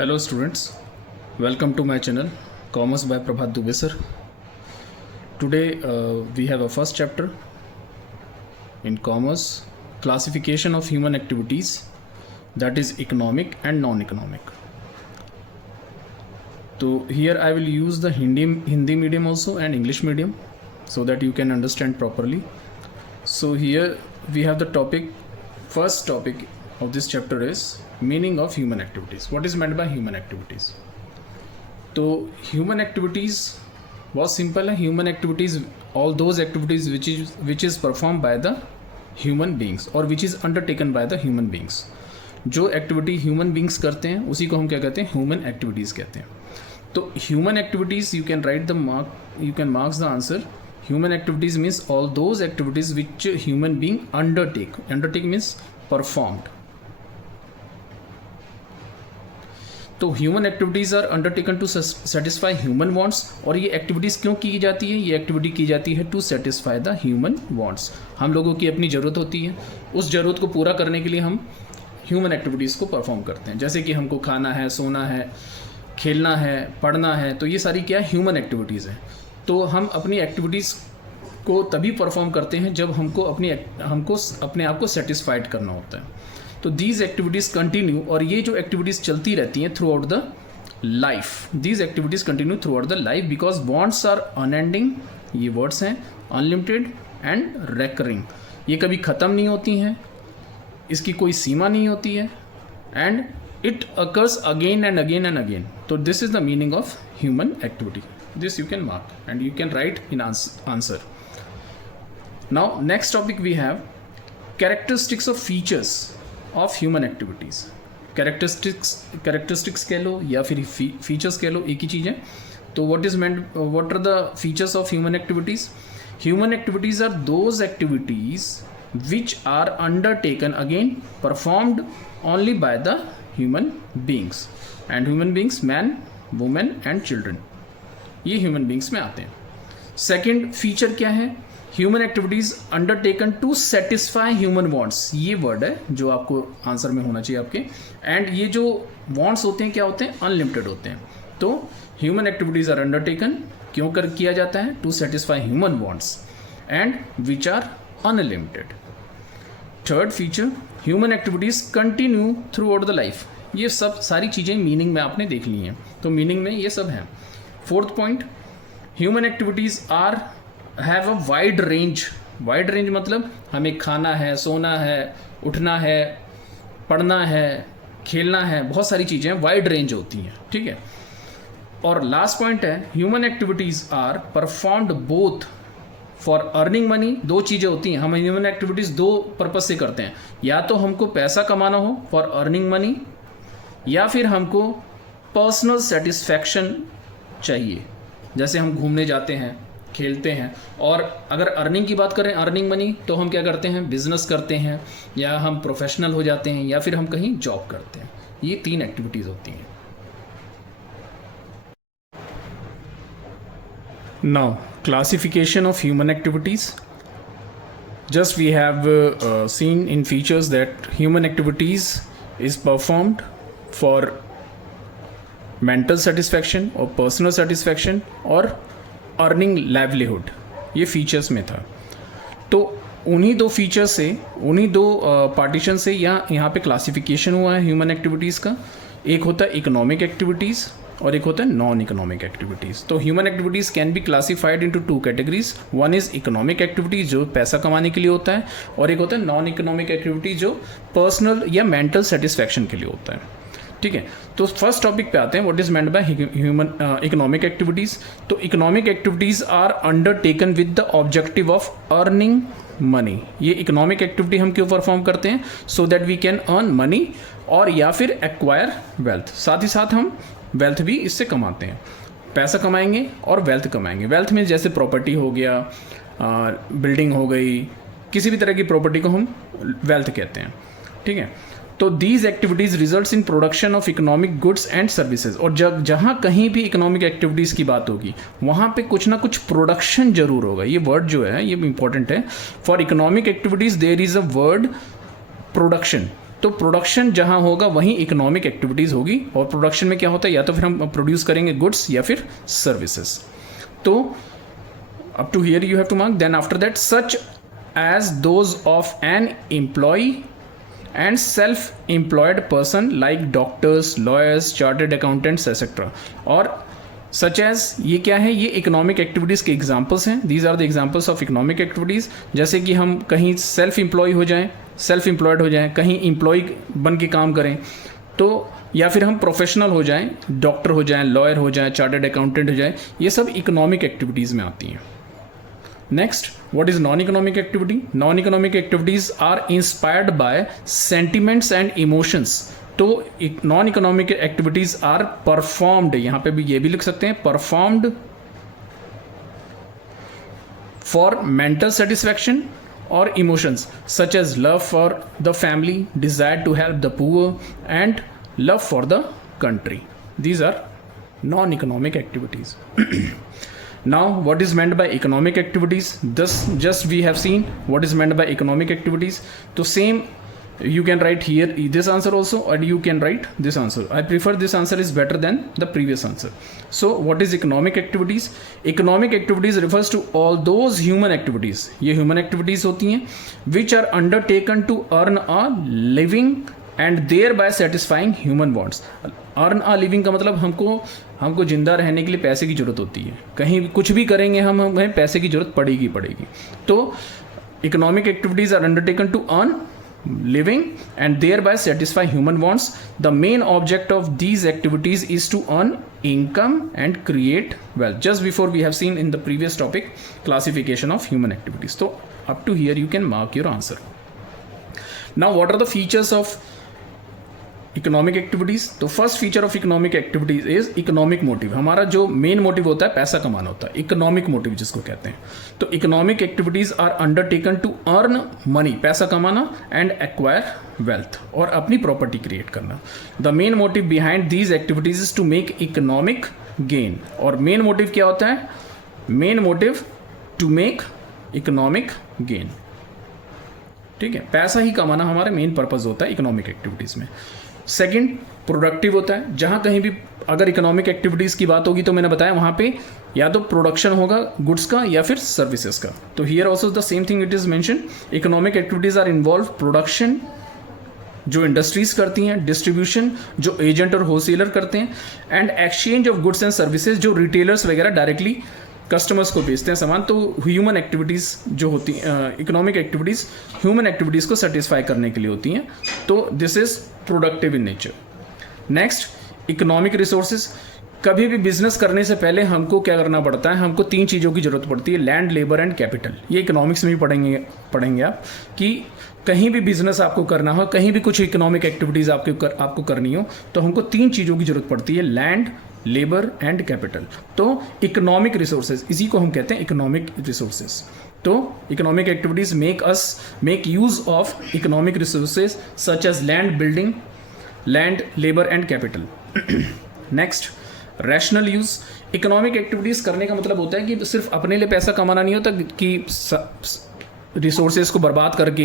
Hello students, welcome to my channel Commerce by Prabhat Dubey sir. Today we have a first chapter in commerce, classification of human activities, that is economic and non-economic. So here I will use the Hindi medium also and English medium so that you can understand properly. So here we have the topic, first topic of this chapter is meaning of human activities. What is meant by human activities? So human activities was simple. Human activities, all those activities which is performed by the human beings or which is undertaken by the human beings. जो activity human beings करते हैं उसी को हम क्या कहते हैं, human activities कहते हैं. तो human activities you can write the mark, you can marks the answer. Human activities means all those activities which human being undertake means performed. तो human activities are undertaken to satisfy human wants. और ये activities क्यों की जाती है? ये activity की जाती है to satisfy the human wants. हम लोगों की अपनी ज़रूरत होती है, उस ज़रूरत को पूरा करने के लिए हम ह्यूमन एक्टिविटीज़ को परफॉर्म करते हैं. जैसे कि हमको खाना है, सोना है, खेलना है, पढ़ना है, तो ये सारी क्या ह्यूमन एक्टिविटीज़ हैं. तो हम अपनी एक्टिविटीज़ को तभी परफॉर्म करते हैं जब हमको अपने आप को सेटिस्फाइड करना होता है. तो दीज एक्टिविटीज़ कंटिन्यू, और ये जो एक्टिविटीज़ चलती रहती हैं throughout the life. These activities continue throughout the life because wants are unending. ये वर्ड्स हैं अनलिमिटेड एंड रेकरिंग. ये कभी ख़त्म नहीं होती हैं, इसकी कोई सीमा नहीं होती है. And it occurs again and again and again. तो this is the meaning of human activity. This you can mark and you can write in answer. Now next topic we have characteristics of features of human activities. Characteristics कह लो या फिर features कह लो, एक ही चीज़ है. तो what are the features of human activities? Human activities are those activities which are undertaken, again performed only by the human beings, and human beings man, woman and children, ये human beings में आते हैं. Second feature क्या है? Human activities undertaken to satisfy human wants. ये word है जो आपको आंसर में होना चाहिए आपके. एंड ये जो वांट्स होते हैं क्या होते हैं? अनलिमिटेड होते हैं. तो ह्यूमन एक्टिविटीज आर अंडरटेकन क्यों किया जाता है? To satisfy human wants and which are unlimited. Third feature, human activities continue throughout the life. ये सब सारी चीज़ें मीनिंग में आपने देख ली हैं, तो मीनिंग में ये सब हैं. Fourth point, human activities have a wide range. Wide range मतलब हमें खाना है, सोना है, उठना है, पढ़ना है, खेलना है, बहुत सारी चीज़ें वाइड रेंज होती हैं. ठीक है. और लास्ट पॉइंट है, human activities are performed both for earning money. दो चीज़ें होती हैं, हम ह्यूमन एक्टिविटीज़ दो पर्पज़ से करते हैं. या तो हमको पैसा कमाना हो फॉर अर्निंग मनी, या फिर हमको पर्सनल सेटिस्फैक्शन चाहिए. जैसे हम घूमने जाते हैं, खेलते हैं. और अगर अर्निंग की बात करें, अर्निंग मनी, तो हम क्या करते हैं? बिजनेस करते हैं, या हम प्रोफेशनल हो जाते हैं, या फिर हम कहीं जॉब करते हैं. ये तीन एक्टिविटीज़ होती हैं. Now, classification of human activities. Just we have seen in features that human activities is performed for mental satisfaction or personal satisfaction or earning livelihood. ये features में था. तो उन्हीं दो फीचर्स से, उन्हीं दो पार्टीशन से यहाँ पे क्लासिफिकेशन हुआ है ह्यूमन एक्टिविटीज़ का. एक होता है इकोनॉमिक एक्टिविटीज़ और एक होता है नॉन इकोनॉमिक एक्टिविटीज़. तो human activities can be classified into two categories. One is economic activities जो पैसा कमाने के लिए होता है, और एक होता है नॉन इकोनॉमिक एक्टिविटीज़ जो पर्सनल या मेंटल सेटिस्फैक्शन के लिए होता है. ठीक है. तो फर्स्ट टॉपिक पे आते हैं, what is meant by human economic activities. तो economic activities are undertaken with the objective of earning money. ये इकोनॉमिक एक्टिविटी हम क्यों परफॉर्म करते हैं? So that we can earn money और या फिर एक्वायर वेल्थ. साथ ही साथ हम वेल्थ भी इससे कमाते हैं. पैसा कमाएंगे और वेल्थ कमाएंगे. वेल्थ में जैसे प्रॉपर्टी हो गया, बिल्डिंग हो गई, किसी भी तरह की प्रॉपर्टी को हम वेल्थ कहते हैं. ठीक है. तो these activities results in production of economic goods and services. और जहाँ कहीं भी इकोनॉमिक एक्टिविटीज़ की बात होगी वहाँ पे कुछ ना कुछ प्रोडक्शन जरूर होगा. ये वर्ड जो है ये इंपॉर्टेंट है. For economic activities there is a word production. तो प्रोडक्शन जहाँ होगा वहीं इकोनॉमिक एक्टिविटीज़ होगी, और प्रोडक्शन में क्या होता है, या तो फिर हम प्रोड्यूस करेंगे गुड्स या फिर सर्विसेज। तो up to here you have to mark. Then after that, such as those of an employee and self-employed person like doctors, lawyers, chartered accountants, etc. और such as ये क्या है, ये इकोनॉमिक एक्टिविटीज़ के examples हैं। These are the examples of economic activities. जैसे कि हम कहीं सेल्फ एम्प्लॉय हो जाएं, सेल्फ एम्प्लॉयड हो जाएं, कहीं एम्प्लॉय बन के काम करें, तो या फिर हम प्रोफेशनल हो जाएं, डॉक्टर हो जाएं, लॉयर हो जाएं, चार्टर्ड अकाउंटेंट हो जाएं, ये सब इकोनॉमिक एक्टिविटीज़ में आती हैं। Next, what is non-economic activity? Non-economic activities are inspired by sentiments and emotions. तो non-economic activities are performed, यहाँ पे भी ये भी लिख सकते हैं, performed for mental satisfaction or emotions such as love for the family, desire to help the poor, and love for the country. These are non-economic activities. Now, what is meant by economic activities? Thus, just we have seen what is meant by economic activities. So same, you can write here this answer also, or you can write this answer. I prefer this answer is better than the previous answer. So, what is economic activities? Economic activities refers to all those human activities. ये human activities होती हैं which are undertaken to earn a living and thereby satisfying human wants. Earn a living का मतलब हमको जिंदा रहने के लिए पैसे की ज़रूरत होती है, कहीं कुछ भी करेंगे हमें पैसे की ज़रूरत पड़ेगी। तो economic activities are undertaken to earn living and thereby satisfy human wants. The main object of these activities is to earn income and create wealth. Just before we have seen in the previous topic classification of human activities. So up to here you can mark your answer. Now what are the features of economic activities? तो first feature of economic activities is economic motive. हमारा जो main motive होता है पैसा कमाना होता है, economic motive जिसको कहते हैं। तो economic activities are undertaken to earn money, पैसा कमाना, एंड एक्वायर वेल्थ, और अपनी प्रॉपर्टी क्रिएट करना। The main motive behind these activities is to make economic gain. और मेन मोटिव क्या होता है? Main motive to make economic gain. ठीक है, पैसा ही कमाना हमारा मेन पर्पज होता है इकोनॉमिक एक्टिविटीज़ में। सेकंड, प्रोडक्टिव होता है। जहाँ कहीं भी अगर इकोनॉमिक एक्टिविटीज़ की बात होगी तो मैंने बताया वहाँ पे या तो प्रोडक्शन होगा गुड्स का या फिर सर्विसेज का। तो here also the same thing it is mention, economic activities are involve production जो इंडस्ट्रीज करती हैं, डिस्ट्रीब्यूशन जो एजेंट और होलसेलर करते हैं, and exchange of goods and services जो रिटेलर्स वगैरह डायरेक्टली कस्टमर्स को बेचते हैं सामान। तो ह्यूमन एक्टिविटीज़ जो होती हैं, इकोनॉमिक एक्टिविटीज़ ह्यूमन एक्टिविटीज़ को सेटिस्फाई करने के लिए होती हैं। तो this is productive in nature. Next, economic resources. कभी भी बिजनेस करने से पहले हमको क्या करना पड़ता है? हमको 3 चीज़ों की जरूरत पड़ती है, लैंड, लेबर एंड कैपिटल। ये इकोनॉमिक्स में भी पढ़ेंगे आप कि कहीं भी बिजनेस आपको करना हो, कहीं भी कुछ इकोनॉमिक एक्टिविटीज़ आपको करनी हो, तो हमको 3 चीज़ों की जरूरत पड़ती है, लैंड, लेबर एंड कैपिटल। तो इकोनॉमिक रिसोर्सेज, इसी को हम कहते हैं इकोनॉमिक रिसोर्सेज। तो economic activities make use of economic resources such as land, building, land, labour and capital. Next, rational use. Economic activities करने का मतलब होता है कि सिर्फ अपने लिए पैसा कमाना नहीं होता कि रिसोर्सेज को बर्बाद करके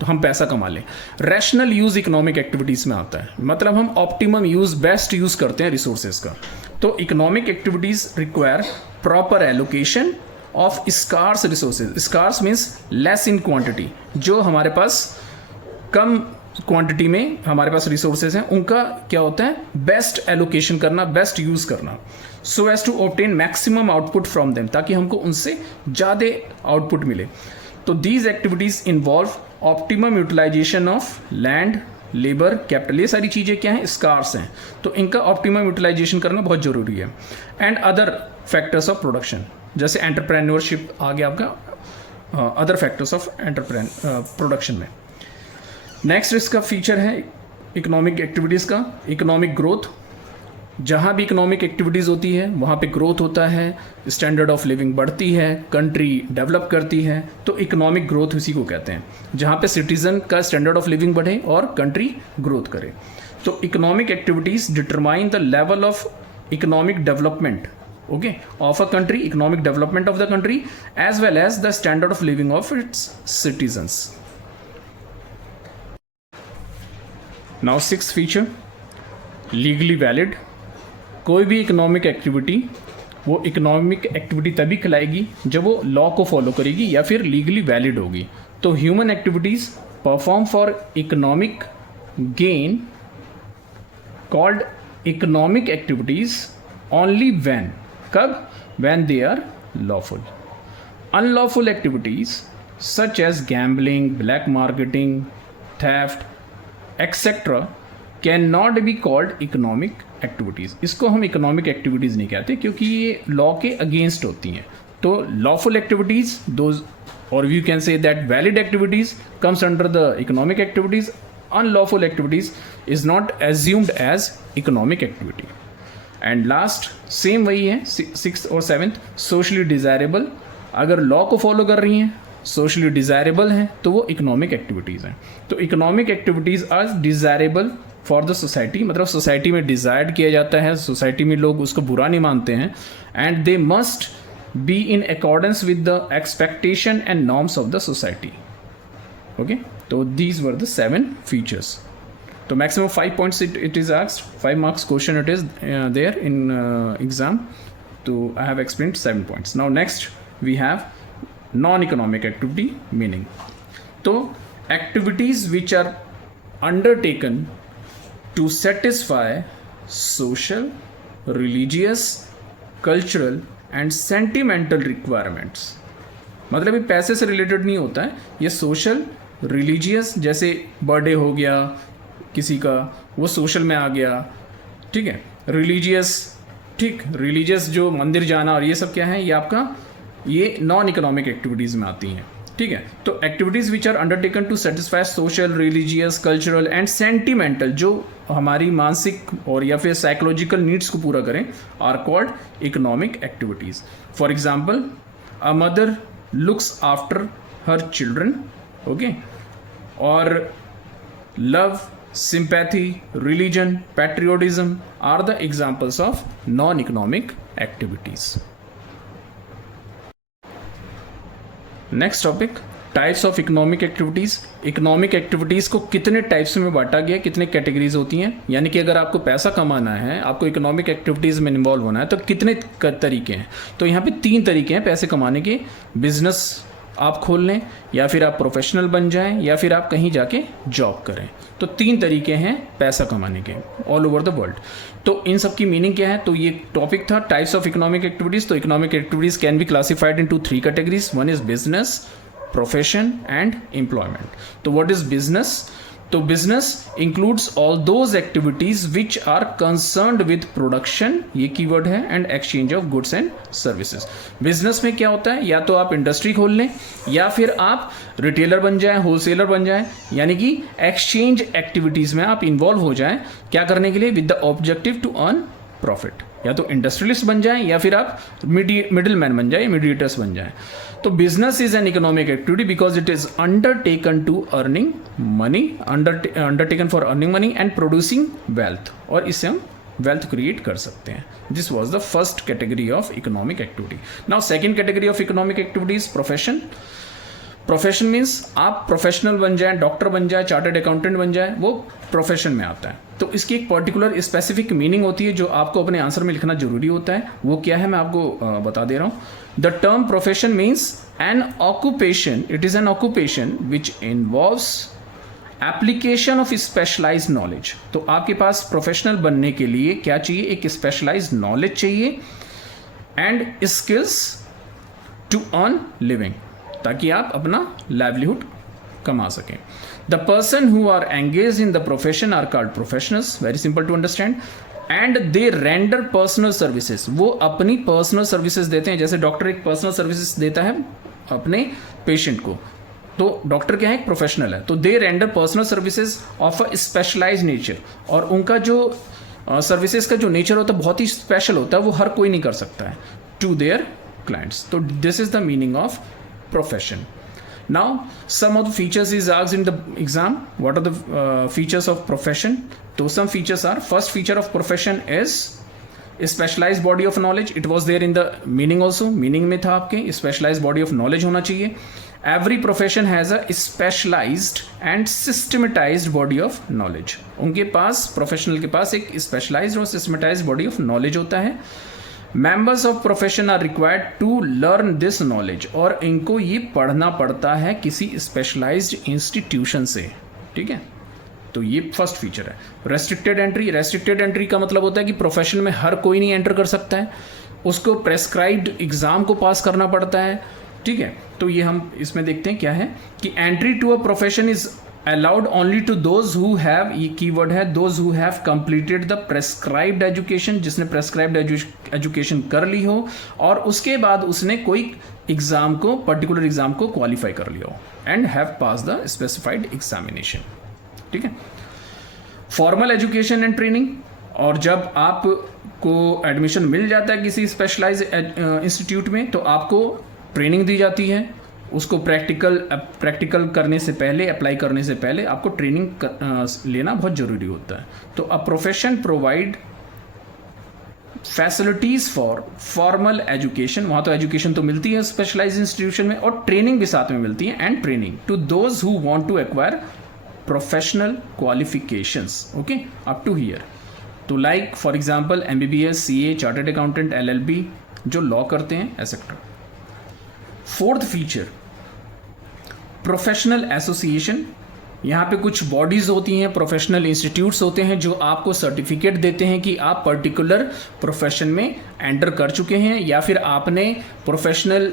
तो हम पैसा कमा लें। रैशनल यूज़ इकोनॉमिक एक्टिविटीज़ में आता है, मतलब हम ऑप्टिमम यूज़, बेस्ट यूज़ करते हैं रिसोर्सेज का। तो economic activities require proper allocation of scarce resources. Scarce means less in quantity, जो हमारे पास कम क्वांटिटी में हमारे पास रिसोर्सेज हैं उनका क्या होता है? बेस्ट एलोकेशन करना, बेस्ट यूज़ करना, so as to obtain maximum output from them, ताकि हमको उनसे ज़्यादा आउटपुट मिले। तो these activities involve optimum utilisation of land, labour, capital. ये सारी चीज़ें क्या हैं? स्कार्स हैं, तो इनका ऑप्टिमम यूटिलाइजेशन करना बहुत ज़रूरी है। And other factors of production, जैसे एंटरप्रेन्योरशिप आ गया आपका, अदर फैक्टर्स ऑफ प्रोडक्शन में। नेक्स्ट इसका फीचर है इकोनॉमिक एक्टिविटीज़ का इकोनॉमिक ग्रोथ। जहाँ भी इकोनॉमिक एक्टिविटीज़ होती है वहाँ पे ग्रोथ होता है, स्टैंडर्ड ऑफ लिविंग बढ़ती है, कंट्री डेवलप करती है। तो इकोनॉमिक ग्रोथ उसी को कहते हैं, जहाँ पे सिटीजन का स्टैंडर्ड ऑफ लिविंग बढ़े और कंट्री ग्रोथ करे। तो economic activities determine the level of economic development, okay, of a country, economic development of the country as well as the standard of living of its citizens. Now six feature, legally valid. कोई भी economic activity वो economic activity तभी कहलाएगी जब वो law को follow करेगी या फिर लीगली वैलिड होगी। तो human activities perform for economic gain called economic activities only when, कब? When they are lawful. Unlawful activities such as gambling, black marketing, theft etcetera can not be called economic activities. इसको हम economic activities नहीं कहते क्योंकि ये law के against होती हैं। तो लॉफुल एक्टिविटीज़ दोज, और you can say that valid activities comes under the economic activities. Unlawful activities is not assumed as economic activity. And last same वही है, सिक्स्थ और सेवेंथ, सोशली डिज़ायरेबल। अगर law को follow कर रही हैं, socially desirable हैं, तो वो इकोनॉमिक एक्टिविटीज़ हैं। तो economic activities are desirable for the society, मतलब सोसाइटी में डिज़ायर्ड किया जाता है, सोसाइटी में लोग उसको बुरा नहीं मानते हैं। And they must be in accordance with the expectation and norms of the society. Okay, तो दीज वर द 7 फीचर्स। तो maximum 5 points it is asked, 5 marks question it is there in exam. So I have explained 7 points. Now next we have non-economic activity meaning. So activities which are undertaken to satisfy social, religious, cultural and sentimental requirements. मतलब ये पैसे से related नहीं होता है, ये social, religious, जैसे birthday हो गया किसी का, वो सोशल में आ गया, ठीक है। रिलीजियस, ठीक, रिलीजियस जो मंदिर जाना और ये सब क्या है, ये आपका ये नॉन इकोनॉमिक एक्टिविटीज़ में आती हैं, ठीक है। तो activities which are undertaken to satisfy social, religious, cultural and sentimental, जो हमारी मानसिक और या फिर साइकोलॉजिकल नीड्स को पूरा करें, are called economic activities. For example, a mother looks after her children, okay, और love, sympathy, religion, patriotism are the examples of non-economic activities. Next topic, types of economic activities. Economic activities को कितने types में बांटा गया, कितने categories होती हैं, यानी कि अगर आपको पैसा कमाना है, आपको इकोनॉमिक एक्टिविटीज़ में इन्वॉल्व होना है, तो कितने तरीके हैं। तो यहाँ पे 3 तरीके हैं पैसे कमाने के। बिजनेस आप खोल लें, या फिर आप प्रोफेशनल बन जाएं, या फिर आप कहीं जाके जॉब करें। तो 3 तरीके हैं पैसा कमाने के ऑल ओवर द वर्ल्ड। तो इन सब की मीनिंग क्या है, तो ये टॉपिक था टाइप्स ऑफ इकोनॉमिक एक्टिविटीज़। तो economic activities can be classified into 3 categories. One is business, profession and employment. तो व्हाट इज बिजनेस? तो business includes all those activities which are concerned with production, ये keyword है, and exchange of goods and services. Business में क्या होता है, या तो आप इंडस्ट्री खोल लें, या फिर आप रिटेलर बन जाएं, होलसेलर बन जाएं, यानी कि एक्सचेंज एक्टिविटीज में आप इन्वॉल्व हो जाएं। क्या करने के लिए? With the objective to earn profit. या तो इंडस्ट्रियलिस्ट बन जाएं, या फिर आप मिडिल मैन बन जाएं, मीडिएटर्स बन जाएं। तो business is an economic activity because it is undertaken to earning money, undertaken for earning money and producing wealth, और इससे हम वेल्थ क्रिएट कर सकते हैं। This was the first category of economic activity. Now second category of economic activities, profession. Profession means आप professional बन जाए, doctor बन जाए, चार्टर्ड अकाउंटेंट बन जाए, वो प्रोफेशन में आता है। तो इसकी एक पर्टिकुलर स्पेसिफिक मीनिंग होती है जो आपको अपने आंसर में लिखना जरूरी होता है। वो क्या है मैं आपको बता दे रहा हूँ। The term profession means an occupation, it is an occupation which involves application of specialised knowledge. तो आपके पास प्रोफेशनल बनने के लिए क्या चाहिए? एक स्पेशलाइज्ड नॉलेज चाहिए and skills to earn living, ताकि आप अपना लाइवलीहुड कमा सकें। The person who are engage in the profession are called professionals, very simple to understand. And they render personal services, वो अपनी पर्सनल सर्विसेज देते हैं। जैसे डॉक्टर एक पर्सनल सर्विसेज देता है अपने पेशेंट को, तो डॉक्टर क्या है? एक प्रोफेशनल है। तो they render personal services of a specialise nature, और उनका जो सर्विसेज का जो नेचर होता है बहुत ही स्पेशल होता है, वो हर कोई नहीं कर सकता है, टू देयर क्लाइंट्स। तो this is the meaning of profession. Now some of the features is asked in the exam. What are the features of profession? So some features are, first feature of profession is specialise body of knowledge, it was there in the meaning also, meaning में था आपके specialise body of knowledge होना चाहिए. Every profession has a specialised and systematised body of knowledge. उनके पास, professional के पास एक specialised और सिस्टमेटाइज्ड बॉडी ऑफ नॉलेज होता है. Members of profession are required to learn this knowledge, और इनको ये पढ़ना पड़ता है किसी स्पेशलाइज्ड इंस्टीट्यूशन से. ठीक है, तो ये फर्स्ट फीचर है. रेस्ट्रिक्टेड एंट्री, रेस्ट्रिक्टेड एंट्री का मतलब होता है कि प्रोफेशन में हर कोई नहीं एंटर कर सकता है, उसको प्रेस्क्राइब्ड एग्जाम को पास करना पड़ता है. ठीक है, तो ये हम इसमें देखते हैं क्या है कि entry to a profession is allowed only to those who have, ये कीवर्ड है, those who have completed the prescribed education, जिसने प्रेस्क्राइब्ड एजुकेशन कर ली हो और उसके बाद उसने कोई एग्जाम को, पर्टिकुलर एग्जाम को क्वालिफाई कर लिया हो, and have pass the specified examination. ठीक है, फॉर्मल एजुकेशन एंड ट्रेनिंग, और जब आपको एडमिशन मिल जाता है किसी स्पेशलाइज इंस्टीट्यूट में तो आपको ट्रेनिंग दी जाती है. उसको प्रैक्टिकल करने से पहले, अप्लाई करने से पहले आपको ट्रेनिंग लेना बहुत ज़रूरी होता है. तो a profession provide facilities for formal education, वहाँ तो एजुकेशन तो मिलती है स्पेशलाइज इंस्टीट्यूशन में, और ट्रेनिंग भी साथ में मिलती है, and training to those who want to acquire professional qualifications. Okay, up to here. तो like for example MBBS, CA, chartered accountant, LLB जो लॉ करते हैं, etcetera. Fourth feature, professional association. यहाँ पे कुछ बॉडीज होती हैं, प्रोफेशनल इंस्टीट्यूट्स होते हैं जो आपको सर्टिफिकेट देते हैं कि आप पर्टिकुलर प्रोफेशन में एंटर कर चुके हैं, या फिर आपने प्रोफेशनल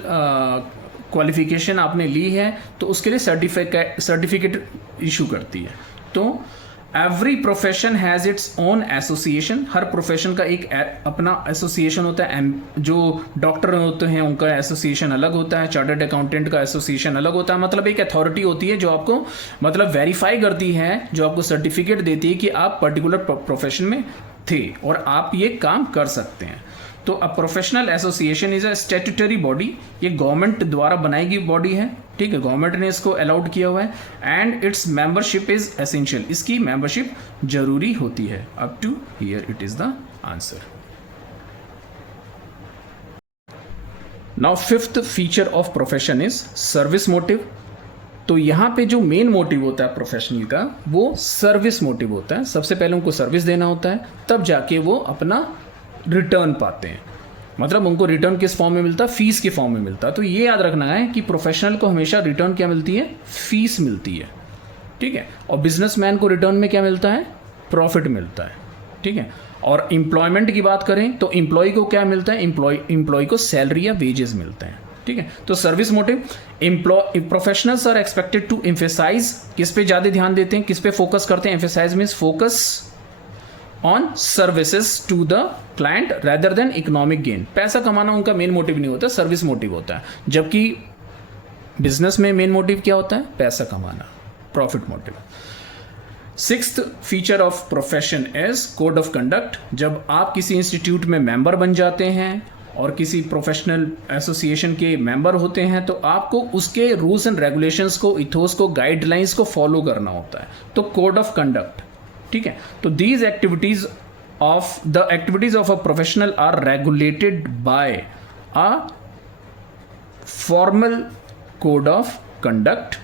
क्वालिफिकेशन आपने ली है, तो उसके लिए सर्टिफिकेट इशू करती है. तो every profession has its own association, her profession का एक अपना एसोसिएशन होता है. जो डॉक्टर होते हैं उनका एसोसिएशन अलग होता है, चार्टर्ड अकाउंटेंट का एसोसिएशन अलग होता है. मतलब एक अथॉरिटी होती है जो आपको मतलब वेरीफाई करती है, जो आपको सर्टिफिकेट देती है कि आप पर्टिकुलर प्रोफेशन में थे और आप ये काम कर सकते हैं. तो a professional association is a statutory body, ये गवर्नमेंट द्वारा बनाई गई बॉडी है. ठीक है, गवर्नमेंट ने इसको अलाउड किया हुआ है, and its membership is essential, इसकी मेंबरशिप जरूरी होती है. Up to here it is the answer. Now fifth feature of profession is service motive. तो यहाँ पे जो मेन मोटिव होता है प्रोफेशनल का, वो सर्विस मोटिव होता है. सबसे पहले उनको सर्विस देना होता है, तब जाके वो अपना रिटर्न पाते हैं. मतलब उनको रिटर्न किस फॉर्म में मिलता है? फीस के फॉर्म में मिलता है. तो ये याद रखना है कि प्रोफेशनल को हमेशा रिटर्न क्या मिलती है? फीस मिलती है. ठीक है, और बिजनेसमैन को रिटर्न में क्या मिलता है? प्रॉफिट मिलता है. ठीक है, और एम्प्लॉयमेंट की बात करें तो एम्प्लॉय को क्या मिलता है? एम्प्लॉय को सैलरी या वेजेस मिलते हैं. ठीक है, तो service motive, professionals are expected to emphasise, किस पे ज़्यादा ध्यान देते हैं, किस पे फोकस करते हैं? Emphasise means focus on services to the client rather than economic gain. पैसा कमाना उनका मेन मोटिव नहीं होता, सर्विस मोटिव होता है. जबकि बिजनेस में मेन मोटिव क्या होता है? पैसा कमाना, profit motive. Sixth feature of profession is code of conduct. जब आप किसी इंस्टीट्यूट में मेंबर बन जाते हैं और किसी प्रोफेशनल एसोसिएशन के मेंबर होते हैं, तो आपको उसके रूल्स एंड रेगुलेशंस को, इथोस को, गाइडलाइंस को फॉलो करना होता है. तो कोड ऑफ कंडक्ट. ठीक है, तो these activities of a professional are regulated by a formal code of conduct.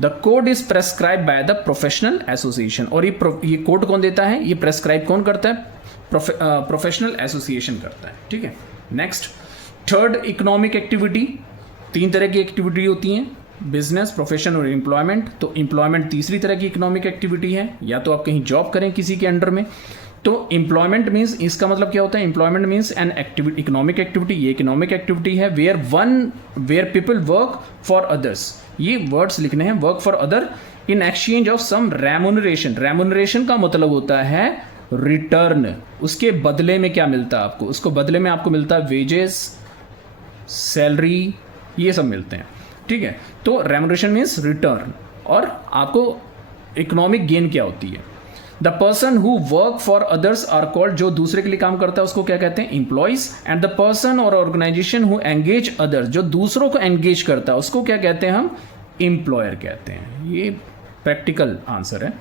The code is prescribe by the professional association. और ये कोड कौन देता है? ये प्रेस्क्राइब कौन करता है? प्रोफेशनल एसोसिएशन करता है. ठीक है, नेक्स्ट, थर्ड, इकोनॉमिक एक्टिविटी. 3 तरह की एक्टिविटी होती हैं, बिजनेस, प्रोफेशन और एम्प्लॉयमेंट. तो एम्प्लॉयमेंट तीसरी तरह की इकोनॉमिक एक्टिविटी है, या तो आप कहीं जॉब करें किसी के अंडर में. तो एम्प्लॉयमेंट मीन्स, इसका मतलब क्या होता है? Employment means an activity, economic activity. ये इकोनॉमिक एक्टिविटी है where people work for others. ये वर्ड्स लिखने हैं, work for other in exchange of some remuneration. Remuneration का मतलब होता है रिटर्न. उसके बदले में क्या मिलता है आपको? उसको बदले में आपको मिलता है वेजेस, सैलरी, ये सब मिलते हैं. ठीक है, तो रेमुनरेशन मीन्स रिटर्न. और आपको इकोनॉमिक गेन क्या होती है? The person who work for others are called, जो दूसरे के लिए काम करता है उसको क्या कहते हैं? एम्प्लॉयज. एंड द पर्सन और ऑर्गेनाइजेशन हु एंगेज अदर्स, जो दूसरों को एंगेज करता है उसको क्या कहते हैं? हम एम्प्लॉयर कहते हैं. ये प्रैक्टिकल आंसर है.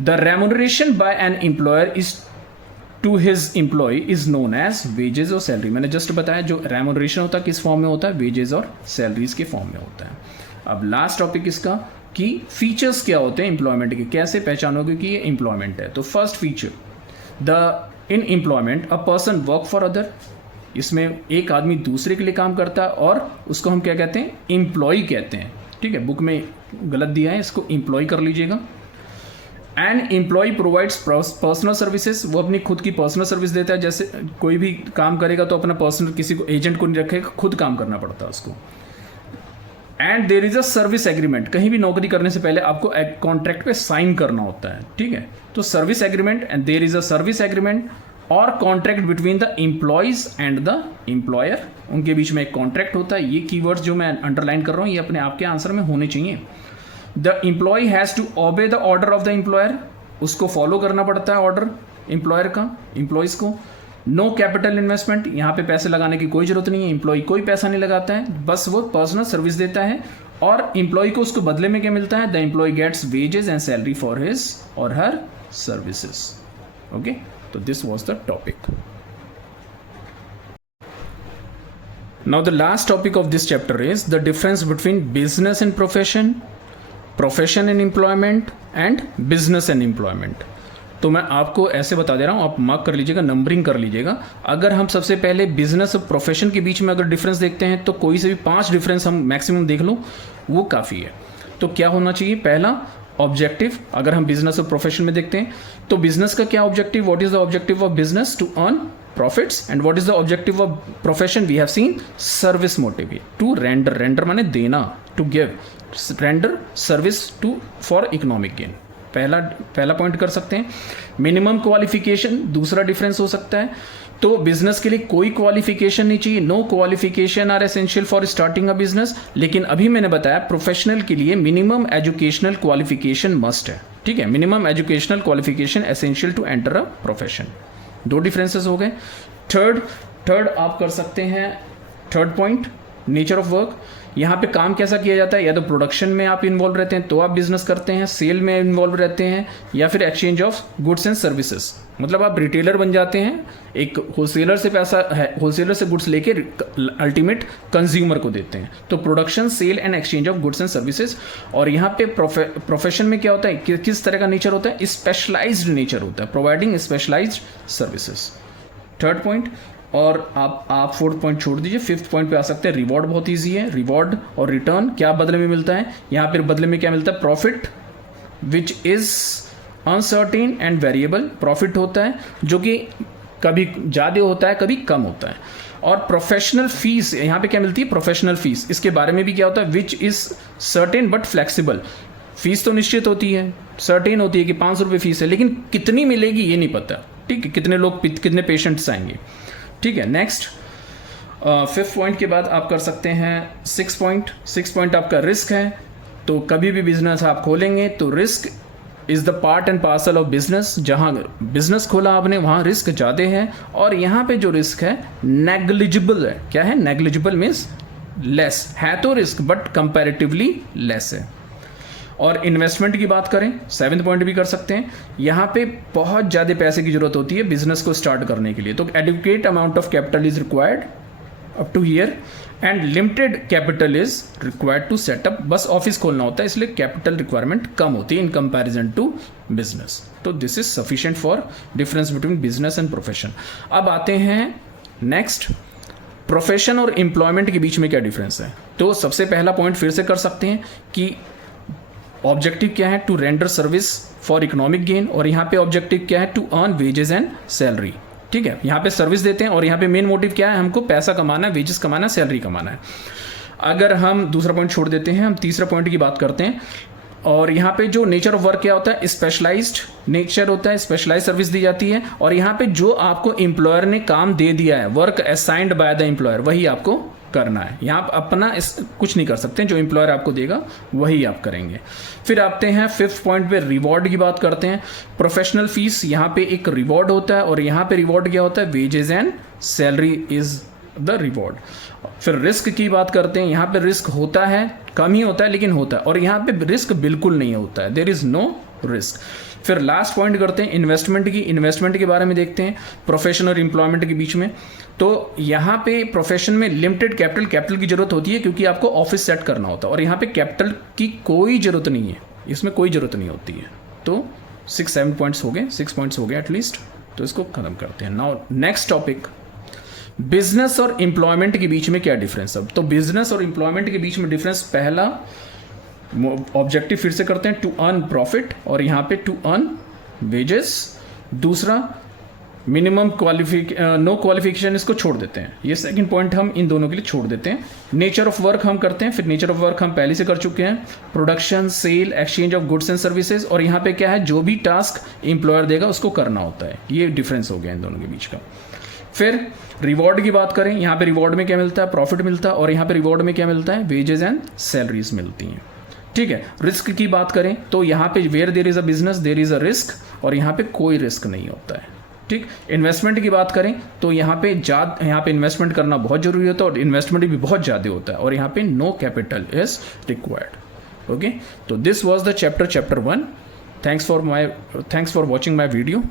The remuneration by an employer is to his employee is known as wages और सैलरी। मैंने जस्ट बताया जो रेम्यूनरेशन होता है किस फॉर्म में होता है, वेजेस और सैलरीज के फॉर्म में होता है। अब लास्ट टॉपिक इसका कि फीचर्स क्या होते हैं एम्प्लॉयमेंट के, कैसे पहचानोगे कि ये एम्प्लॉयमेंट है। तो first feature, the in employment a person work for other, इसमें एक आदमी दूसरे के लिए काम करता है और उसको हम क्या कहते हैं, एम्प्लॉय कहते हैं। ठीक है, बुक में गलत दिया है, इसको एम्प्लॉय कर लीजिएगा। And employee provides personal services, वो अपनी खुद की पर्सनल सर्विस देता है। जैसे कोई भी काम करेगा तो अपना पर्सनल, किसी को एजेंट को नहीं रखेगा, खुद काम करना पड़ता है उसको। And there is a service agreement, कहीं भी नौकरी करने से पहले आपको एक कॉन्ट्रैक्ट पे साइन करना होता है। ठीक है, तो service agreement, and there is a service agreement और contract between the employees and the employer, उनके बीच में एक कॉन्ट्रैक्ट होता है। ये कीवर्ड्स जो मैं अंडरलाइन कर रहा हूँ ये अपने आपके आंसर में होने चाहिए। The employee has to obey the order of the employer, उसको फॉलो करना पड़ता है ऑर्डर एम्प्लॉयर का, एम्प्लॉयज़ को। नो कैपिटल इन्वेस्टमेंट, यहाँ पे पैसे लगाने की कोई जरूरत नहीं है, एम्प्लॉय कोई पैसा नहीं लगाता है, बस वो पर्सनल सर्विस देता है और एम्प्लॉय को उसको बदले में क्या मिलता है, the employee gets wages and salary for his or her services. Okay, तो this was the topic. Now the last topic of this chapter is the difference between business and profession, profession and employment and business and employment। तो मैं आपको ऐसे बता दे रहा हूँ, आप मार्क कर लीजिएगा, नंबरिंग कर लीजिएगा। अगर हम सबसे पहले बिजनेस और प्रोफेशन के बीच में अगर डिफरेंस देखते हैं तो कोई से भी 5 डिफरेंस हम मैक्सिमम देख लो, वो काफ़ी है। तो क्या होना चाहिए, पहला ऑब्जेक्टिव, अगर हम बिजनेस और प्रोफेशन में देखते हैं तो बिजनेस का क्या objective, what is the objective of business, to earn profits, and what is the objective of profession, we have seen service motive, to render माने देना, to give, render service to for economic gain। पहला point कर सकते हैं। Minimum qualification दूसरा difference हो सकता है। तो बिजनेस के लिए कोई क्वालिफिकेशन नहीं चाहिए, no qualification are essential for starting a business. लेकिन अभी मैंने बताया प्रोफेशनल के लिए मिनिमम एजुकेशनल क्वालिफिकेशन मस्ट है। ठीक है, minimum educational qualification essential to enter a profession. 2 differences हो गए। थर्ड आप कर सकते हैं, third point, nature of work. यहाँ पे काम कैसा किया जाता है, या तो प्रोडक्शन में आप इन्वॉल्व रहते हैं तो आप बिजनेस करते हैं, सेल में इन्वॉल्व रहते हैं, या फिर exchange of goods and services, मतलब आप रिटेलर बन जाते हैं, एक होलसेलर से पैसा है, होलसेलर से गुड्स लेके अल्टीमेट कंज्यूमर को देते हैं। तो production, sale and exchange of goods and services. और यहाँ पे प्रोफेशन में क्या होता है, किस तरह का नेचर होता है, स्पेशलाइज्ड नेचर होता है, providing specialised services. Third point. और आप 4th पॉइंट छोड़ दीजिए, 5th पॉइंट पे आ सकते हैं। रिवॉर्ड बहुत इजी है, रिवॉर्ड और रिटर्न क्या बदले में मिलता है, यहाँ पर बदले में क्या मिलता है, profit which is uncertain and variable. Profit होता है जो कि कभी ज़्यादा होता है, कभी कम होता है। और प्रोफेशनल फीस, यहाँ पे क्या मिलती है, प्रोफेशनल फीस। इसके बारे में भी क्या होता है, which is certain but flexible. Fees तो निश्चित होती है, सर्टेन होती है कि 500 रुपये फीस है, लेकिन कितनी मिलेगी ये नहीं पता। ठीक है, कितने लोग, कितने पेशेंट्स आएंगे। ठीक है, नेक्स्ट 5th पॉइंट के बाद आप कर सकते हैं 6th पॉइंट। 6th पॉइंट आपका रिस्क है। तो कभी भी बिजनेस आप खोलेंगे तो risk is the part and parcel of business. जहाँ बिजनेस खोला आपने वहाँ रिस्क ज़्यादा है, और यहाँ पे जो रिस्क है नेग्लिजिबल है। क्या है, नेग्लिजिबल मीन्स लेस है, तो रिस्क बट कंपैरेटिवली लेस है। और इन्वेस्टमेंट की बात करें, 7th पॉइंट भी कर सकते हैं। यहाँ पे बहुत ज़्यादा पैसे की जरूरत होती है बिजनेस को स्टार्ट करने के लिए। तो adequate amount of capital is required up to here, and limited capital is required to set up. बस ऑफिस खोलना होता है, इसलिए कैपिटल रिक्वायरमेंट कम होती है इन कंपैरिजन टू बिजनेस। तो this is sufficient for difference between business and profession. अब आते हैं नेक्स्ट, प्रोफेशन और एम्प्लॉयमेंट के बीच में क्या डिफरेंस है। तो सबसे पहला पॉइंट फिर से कर सकते हैं कि ऑब्जेक्टिव क्या है, to render service for economic gain, और यहाँ पे ऑब्जेक्टिव क्या है, to earn wages and salary. ठीक है, यहाँ पे सर्विस देते हैं और यहाँ पे मेन मोटिव क्या है, हमको पैसा कमाना है, वेजेस कमाना है, सैलरी कमाना है। अगर हम दूसरा पॉइंट छोड़ देते हैं, हम तीसरा पॉइंट की बात करते हैं। और यहाँ पे जो नेचर ऑफ वर्क क्या होता है, स्पेशलाइज्ड नेचर होता है, स्पेशलाइज्ड सर्विस दी जाती है। और यहाँ पे जो आपको एम्प्लॉयर ने काम दे दिया है, work assigned by the employer, वही आपको करना है। यहाँ आप अपना कुछ नहीं कर सकते, जो एम्प्लॉयर आपको देगा वही आप करेंगे। फिर आते हैं 5th पॉइंट पे, रिवॉर्ड की बात करते हैं। प्रोफेशनल फीस, यहाँ पे एक रिवॉर्ड होता है, और यहाँ पे रिवॉर्ड क्या होता है, wages and salary is the reward. फिर रिस्क की बात करते हैं। यहाँ पे रिस्क होता है, कम ही होता है लेकिन होता है, और यहाँ पे रिस्क बिल्कुल नहीं होता है, देयर इज नो रिस्क। फिर लास्ट पॉइंट करते हैं इन्वेस्टमेंट के बारे में देखते हैं प्रोफेशन और एम्प्लॉयमेंट के बीच में। तो यहाँ पे प्रोफेशन में लिमिटेड कैपिटल की जरूरत होती है क्योंकि आपको ऑफिस सेट करना होता है, और यहाँ पे कैपिटल की कोई जरूरत नहीं है, इसमें कोई जरूरत नहीं होती है। तो 6 पॉइंट्स हो गए एटलीस्ट, तो इसको खत्म करते हैं। नाउ नेक्स्ट टॉपिक, बिजनेस और एम्प्लॉयमेंट के बीच में क्या डिफरेंस। अब तो बिजनेस और एम्प्लॉयमेंट के बीच में डिफरेंस, पहला ऑब्जेक्टिव फिर से करते हैं, टू अर्न प्रॉफिट, और यहाँ पे टू अर्न वेजेस। दूसरा मिनिमम नो क्वालिफिकेशन, इसको छोड़ देते हैं, ये सेकंड पॉइंट हम इन दोनों के लिए छोड़ देते हैं। नेचर ऑफ वर्क हम करते हैं, फिर नेचर ऑफ वर्क हम पहले से कर चुके हैं, production, sale, exchange of goods and services, और यहाँ पे क्या है, जो भी टास्क एम्प्लॉयर देगा उसको करना होता है। ये डिफरेंस हो गया इन दोनों के बीच का। फिर रिवॉर्ड की बात करें, यहाँ पे रिवॉर्ड में क्या मिलता है, प्रॉफिट मिलता है, और यहाँ पे रिवॉर्ड में क्या मिलता है, वेजेस एंड सैलरीज मिलती हैं। ठीक है। रिस्क की बात करें तो यहाँ पे where there is a business there is a risk, और यहाँ पे कोई रिस्क नहीं होता है। ठीक। इन्वेस्टमेंट की बात करें तो यहाँ पे इन्वेस्टमेंट करना बहुत जरूरी होता है, और इन्वेस्टमेंट भी बहुत ज़्यादा होता है, और यहाँ पे no capital is required. Okay, तो this was the chapter 1। Thanks for watching my video.